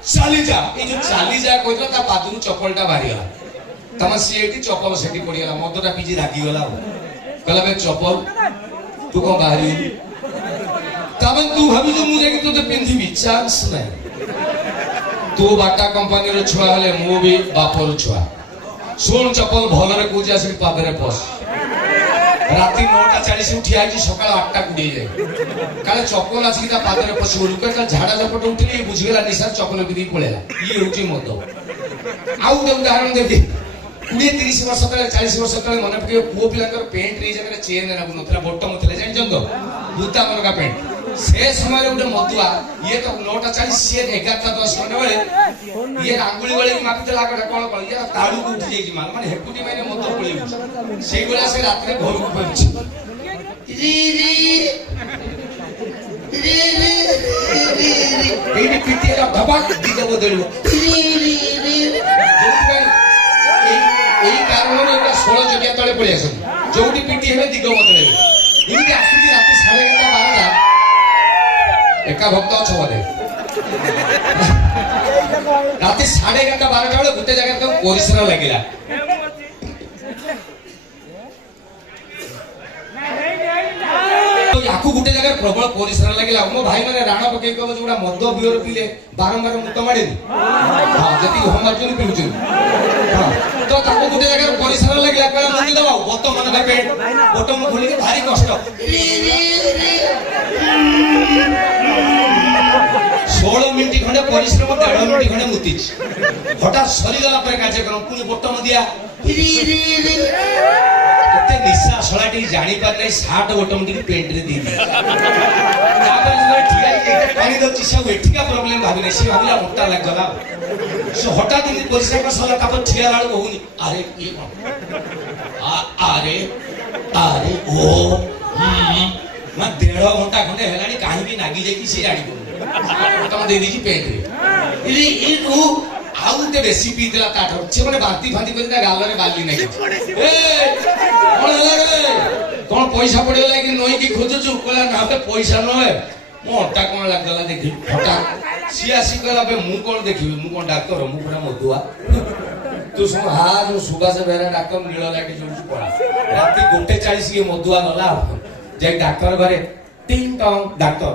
ଚାଲି ଯା ଏଇ ଯୋଉ ଚାଲି ଯା କହିଥିଲା ତା ପାଦରୁ ଚପଲଟା ବାହାରିଗଲା ତମ ସିଏ ଏଠି ଚପଲ ସେଠି ପଡିଗଲା ମଦଟା ପିଜି ରାଗିଗଲା ଆଉ କହିଲା ବେ ଚପଲ ତୁ କଣ ବାହାରିଗଲୁ ତାମାନେ ତୁ ଭାବିଛୁ ମୁଁ ଯାଇକି ତୋତେ ପିନ୍ଧିବି ଚାନ୍ସ ନାହିଁ ତୁ ବାଟା କମ୍ପାନୀର ଛୁଆ ହେଲେ ମୁଁ ବି ବାପର ଛୁଆ ଶୁଣ ଚପଲ ଭଲରେ କହୁଛି ଆସିକି ପାଦରେ ପଶ ରାତି 9:40 ଠିଆ ହେଇଛି ସକାଳ 8:20 ଯାଏ କାଳେ ଚପଲ ଆସିକି ତା ପାଦରେ ପଶିବ ଲୋକ ଝାଡା ଝପଟ ଉଠିଲେ ବୁଝିଗଲା ନିଶା ଚପଲ ପିନ୍ଧିକି ପଳେଇଲା ଇଏ ହଉଛି ମଦ ଆଉ ଗୋଟେ ଉଦାହରଣ ଦେବି 20-30 ବର୍ଷ ତଳେ 40 ବର୍ଷ ତଳେ ମନେ ପକେଇବ ପୁଅ ପିଲାଙ୍କର ପ୍ୟାଣ୍ଟ ଏଇ ଜାଗାରେ ଚେନ୍ ଲାଗୁନଥିଲା ବଟମ ଥିଲା ଜାଣିଛନ୍ତି ତ ବୁତା ମନକା ପ୍ୟାଣ୍ଟ ସେ ସମୟରେ ଗୋଟେ ମଦୁଆ ଇଏ ତ 9:40 ସିଏ 11:10 ଖଣ୍ଡେ ବେଳେ ଇଏ ଆଙ୍ଗୁଳି ଗଳିକି ମାପିଥିଲା କଣ କଣ ଇଏ ତାଳୁକୁ ଉଠି ଯାଇଛି ମାନେ ହେକୁଟି ମାନେ ମଦ ପଳେଇଛି ସେଇଭଳିଆ ସେ ରାତିରେ ଘରକୁ ଫେରୁଛି ଏଇଠି ପିଟିଏର ଧବାକ ଦିଗ ବଦଳିବ ଏଇ କାରଣରୁ ଏଇଟା 16 ଚକିଆ ତଳେ ପଳେଇ ଆସନ୍ତି ଯୋଉଠି ପିଟି ହେବେ ଦିଗ ବଦଳେଇବେ ଏମିତି ଆସୁଛି ରାତି 11:30-12 ଏକା ଭକ୍ତ ଅଛ ବୋଧେ ରାତି 11:30-12 ବେଳେ ଗୋଟେ ଜାଗାରେ ତାକୁ ପରିଶ୍ରମ ଲାଗିଲା ୟାକୁ ଗୋଟେ ଜାଗାରେ ପ୍ରବଳ ପରିଶ୍ରମ ଲାଗିଲା ମୋ ଭାଇ ମାନେ ରାଣ ପକେଇ କହିବ ଯୋଉଟା ମଦ ବିୟର ପିଲେ ବାରମ୍ବାର ମୁତ ମାଡେନି ଯେତିକି ହୋମ ମାରୁଛନ୍ତି ପିଉଛନ୍ତି ତ ତାକୁ ଗୋଟେ ଜାଗାରେ ପରିଶ୍ରମ ଲାଗିଲା କହିଲା ମୁତି ଦବା ବତ ମନକା ପେଟ ବଟମ ଖୋଲିକି ଭାରି କଷ୍ଟ 16 ମିନିଟ୍ ଖଣ୍ଡେ ପରିଶ୍ରମ 1.5 ମିନିଟ୍ ଖଣ୍ଡେ ମୁତିଛି ହଠାତ୍ ସରିଗଲା ପରେ କାର୍ଯ୍ୟକ୍ରମ ପୁଣି ବଟମ ଦିଆ ଏତେ ନିଶା ଶଳାଟି ଜାଣିପାରି ନାହିଁ ସାର୍ଟ ବଟମ ଟିକେ ପେଣ୍ଟରେ ଦେଇଛି ତାପରେ ଠିଆ ପାଣି ଦଉଛି ସେ ଏଠିକା ପ୍ରୋବ୍ଲେମ ଭାବି ନାହିଁ ସେ ଭାବିଲା ମୋଟା ଲାଗିଗଲା ସେ ହଠାତ୍ ଏମିତି ପରିଶ୍ରମ ସରିଲା ତାପରେ ଠିଆ ହେଲା ବେଳକୁ ହଉନି ଆରେ ଇଏ କଣ ଆରେ ଆରେ ଓ 1.5 ଘଣ୍ଟା ଖଣ୍ଡେ ହେଲାଣି କାହିଁକି ନାଗି ଯାଇକି ସେ ଜାଣିପାରୁନି ବଟମ ଦେଇଦେଇଛି ପେଣ୍ଟରେ ଆଉ ଗୋଟେ ବେଶୀ ପିଇଥିଲା ତାଠାରୁ ସେ ମାନେ ବାନ୍ତି ଫାନ୍ତି କରି ତା ଗାଲରେ ବାଲି ନାଗି କଣ ହେଲା ରେ କଣ ପଇସା ପଡିଗଲା କି ନଈକି ଖୋଜୁଛୁ କହିଲା ନା ପଇସା ନୁହେଁ ମୋ ଅଣ୍ଟା କଣ ଲାଗିଗଲା ଦେଖିବି ହଠାତ୍ ସିଏ ଆସି କହିଲା ମୁଁ କଣ ଦେଖିବି ମୁଁ କଣ ଡାକ୍ତର ମୁଁ ପୁରା ମଦୁଆ ତୁ ଶୁଣ ମୁଁ ସୁଭାଷ ବେହେରା ଡାକ୍ତର ନୀଳ ଲାଇଟ୍ ଯୋଉଠି ପଳା ରାତି 1:40 ଇଏ ମଦୁଆ ଗଲା ଯାଇ ଡାକ୍ତର ଘରେ ଟିଙ୍ଗ ଟଙ୍ଗ ଡାକ୍ତର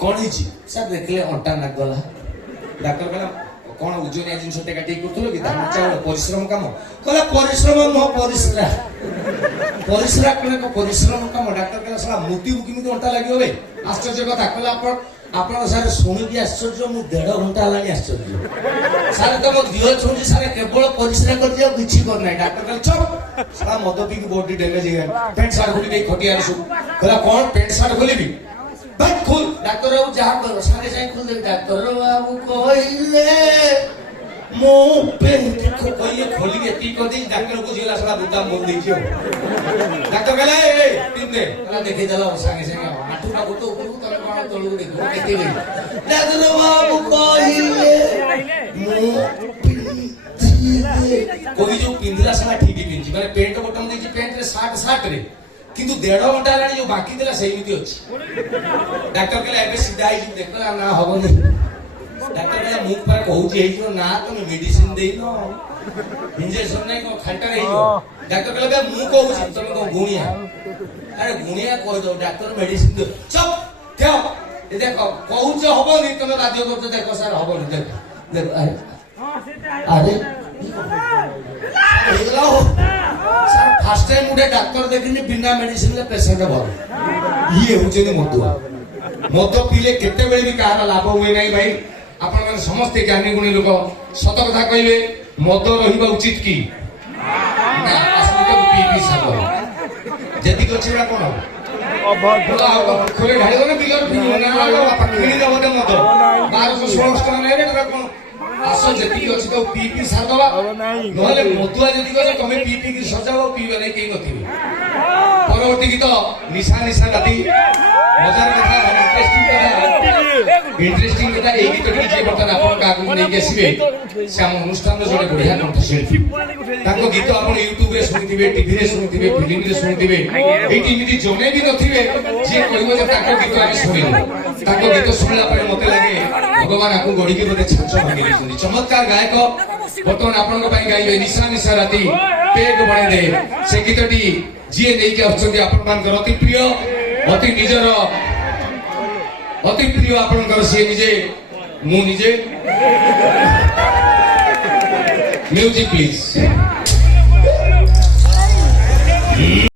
କଣ ହେଇଛି ସାର୍ ଦେଖିଲେ ଅଣ୍ଟା ନାଗିଗଲା ଡାକ୍ତର କହିଲା କଣ ଓଜନିଆ ଜିନିଷ ଟେକା ଟେକି କରୁଥିଲ କି ଧାନ ଚାଉଳ ପରିଶ୍ରମ କାମ କହିଲା ପରିଶ୍ରମ ନୁହଁ ପରିଶ୍ରା ପରିଶ୍ରା କଣ ପରିଶ୍ରମ କାମ ଡାକ୍ତର କହିଲା ସାରା ମୁତିବୁ କେମିତି ଅଣ୍ଟା ଲାଗିବ ବେ ଆଶ୍ଚର୍ଯ୍ୟ କଥା କହିଲା ଆପଣ ସାର୍ ଶୁଣିକି ଆଶ୍ଚର୍ଯ୍ୟ ମୁଁ 1.5 ଘଣ୍ଟା ହେଲାଣି ଆଶ୍ଚର୍ଯ୍ୟ ସାର୍ ତମ ଦିହ ଛୁଁଛି ସାର୍ କେବଳ ପରିଶ୍ରା କରିଛି ଆଉ କିଛି କରିନାହିଁ ଡାକ୍ତର କହିଲେ ଚପ ସାରା ମଦ ପିଇକି ବଡି ଡ୍ୟାମେଜ ହେଇଗଲା ପ୍ୟାଣ୍ଟ ସାର୍ଟ ଖୋଲିକି ଖଟିଆରେ ସବୁ କହିଲା କଣ ପ୍ୟାଣ୍ଟ ସାର୍ଟ ଖୋଲିବି ଭାଇ ଖୋଲ ଡାକ୍ତର ବାବୁ ଯାହା କହିବ ସାଙ୍ଗେ ସାଙ୍ଗେ ଖୋଲିଦେବି ଡାକ୍ତର ବାବୁ କହିଲେ ମୁଁ କହିଲେ ଖୋଲିକି ଏତିକି କରିଦେଇଛି ଡାକ୍ତର ବୁଝିଗଲା ସାରା ବୁତା ମୋଲ ଦେଇଛି ଆଉ ଡାକ୍ତର କହିଲା ଦେଖେଇ ଦେଲ ସାଙ୍ଗେ ସାଙ୍ଗେ ଆଠୁଟା ବୁତ ଉପରକୁ ତମେ କଣ ତଳକୁ ଦେଖିବ କେତେ ଡାକ୍ତର ବାବୁ କହିଲେ ମୁଁ କହି ଯୋଉ ପିନ୍ଧିଲା ସାରା ଠିକ ପିନ୍ଧିଛି ମାନେ ପେଣ୍ଟ ବଟମ ଦେଇଛି ପ୍ୟାଣ୍ଟରେ ସାର୍ଟରେ କିନ୍ତୁ 1.5 ଘଣ୍ଟା ହେଲାଣି ଯୋଉ ବାକି ଥିଲା ସେମିତି ଅଛି ଡାକ୍ତର କହିଲା ଏବେ ସିଧା ହେଇଯିବ ଦେଖିଲା ନା ହବନି ଡାକ୍ତର କହିଲା ମୁଁ ପରେ କହୁଛି ହେଇଯିବ ନା ତମେ ମେଡିସିନ ଦେଇନ ଇଞ୍ଜେକ୍ସନ ନାଇଁ କଣ ଖାଲିଟାରେ ହେଇଯିବ ଡାକ୍ତର କହିଲା ମୁଁ କହୁଛି ତମେ କଣ ଗୁଣିଆ ଆରେ ଗୁଣିଆ କହିଦବ ଡାକ୍ତର ମେଡିସିନ ଦିଅ ଚପ ଦେଖ କହୁଛ ହବନି ତମେ ବାଧ୍ୟ କରୁଛ ଦେଖ ସାର୍ ହବନି ଦେଖ ଦେଖ ଆରେ ହେଇଗଲା ସାର୍ ଫାର୍ଷ୍ଟ ଟାଇମ୍ ଗୋଟେ ଡାକ୍ତର ଦେଖିନି ବିନା ମେଡିସିନରେ ପେସେଣ୍ଟ ଭଲ ଇଏ ହଉଛନ୍ତି ମଦୁଆ ମଦ ପିଇଲେ କେତେବେଳେ ବି କାହାର ଲାଭ ହୁଏ ନାହିଁ ଭାଇ ଆପଣମାନେ ସମସ୍ତେ ଜ୍ଞାନୀ ଗୁଣୀ ଲୋକ ସତ କଥା କହିବେ ମଦ ରହିବା ଉଚିତ କି ନା ପିଇ ସାର ଯେତିକି ଅଛି ଏଇଟା କଣ ଖୋଲେ ଢାଳିବ ନା ବିଲର କିଣିଦବ ମଦ 1200-1600 ଟଙ୍କା ନେଲେ କଣ ଆସ ଯେତିକି ଅଛି ତ ପିଇ ସାରିଦବା ନହେଲେ ମଦୁଆ ଯେତିକି ଅଛି ତମେ ପିଇକି ସଜାବ ପିଇବେ ନାହିଁ କେହି ନଥିବେ ପରବର୍ତ୍ତୀ ଗୀତ ନିଶା ରାତି ମଜାର କଥା ଇଣ୍ଟରେଷ୍ଟିଂ କଥା ଏଇ ଗୀତ ଟିକେ ବର୍ତ୍ତମାନ ଆପଣଙ୍କ ଆଗକୁ ନେଇକି ଆସିବେ से आम अनुष्ठान जड़े बढ़िया कंठशिल्पी गीत आप यूट्यूब शुणुवे टीवी शुणुवे फिल्म शुणुवे ये जने भी नथिबे जी कहबो जे ताको गीत आम शुणिलु गीत शुणला मत लगे भगवान आपको गढ़ी के मते छाछ भांगी देछन चमत्कार गायक बर्तमान आपन गाइबे निशा निशा राती पेग बणे दे से गीतटी जी नहीं आछन आपण मानकर अति प्रिय अति निजर अति प्रिय आपनकर सी निजे मु निजे म्यूजिक प्लीज